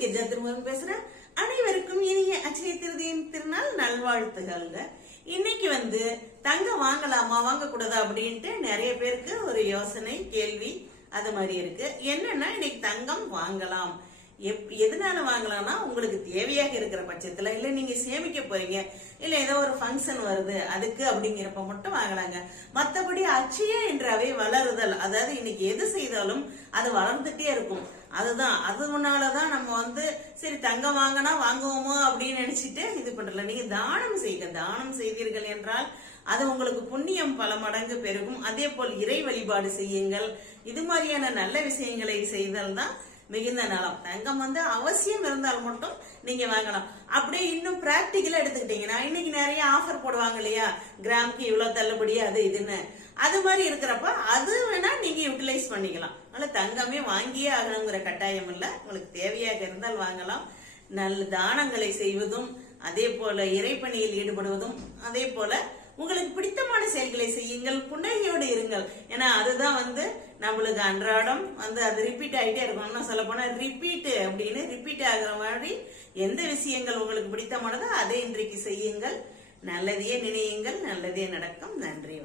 கிரிஜா திருமுருகன் பேசுறேன். அனைவருக்கும் இனிய அட்சய திருதியின் திருநாள் நல்வாழ்த்துகள்ங்க. இன்னைக்கு தங்கம் வாங்கலாமா வாங்க கூடாதா அப்படின்ட்டு நிறைய பேருக்கு ஒரு யோசனை கேள்வி அது மாதிரி இருக்கு. என்னன்னா இன்னைக்கு தங்கம் வாங்கலாம். எதனால வாங்கலாம்னா உங்களுக்கு தேவையாக இருக்கிற பட்சத்துல, இல்ல நீங்க சேமிக்க போறீங்க, இல்ல ஏதோ ஒரு ஃபங்க்ஷன் வருது அதுக்கு அப்படிங்கிறப்ப மட்டும் வாங்கலாங்க. மத்தபடி அச்சய என்றாவே வளருதல், அதாவது இன்னைக்கு எது செய்தாலும் அது வளர்ந்துட்டே இருக்கும். அதனாலதான் நம்ம சரி தங்கம் வாங்கினா வாங்குவோமோ அப்படின்னு நினைச்சிட்டு இது பண்றல. நீங்க தானம் செய்யுங்க. தானம் செய்தீர்கள் என்றால் அது உங்களுக்கு புண்ணியம் பல மடங்கு பெருகும். அதே போல் இறை வழிபாடு செய்யுங்கள். இது மாதிரியான நல்ல விஷயங்களை செய்தல் தான் மிகுந்த நலம். தங்கம் அவசியம் இருந்தால் மட்டும் நீங்க வாங்கலாம். அப்படியே இன்னும் பிராக்டிக்கலா எடுத்துக்கிட்டீங்கன்னா இன்னைக்கு நிறைய ஆஃபர் போடுவாங்க இல்லையா, கிராமுக்கு இவ்வளவு தள்ளுபடி அது இதுன்னு. அது மாதிரி இருக்கிறப்ப அது வேணா நீங்க யூட்டிலைஸ் பண்ணிக்கலாம். அதனால தங்கமே வாங்கியே ஆகணுங்கிற கட்டாயம் இல்ல. உங்களுக்கு தேவையாக இருந்தால் வாங்கலாம். நல்ல தானங்களை செய்வதும், அதே போல இறைப்பணியில் ஈடுபடுவதும், அதே போல உங்களுக்கு பிடித்தமான செயல்களை செய்யுங்கள். புன்னகையோடு இருங்கள். ஏன்னா அதுதான் நம்மளுக்கு அன்றாடம் அது ரிப்பீட் ஆகிட்டே இருக்கும். சொல்ல போனா ரிப்பீட் ஆகுற மாதிரி எந்த விஷயங்கள் உங்களுக்கு பிடித்தமானதோ அதை இன்றைக்கு செய்யுங்கள். நல்லதையே நினையுங்கள், நல்லதே நடக்கும். நன்றி.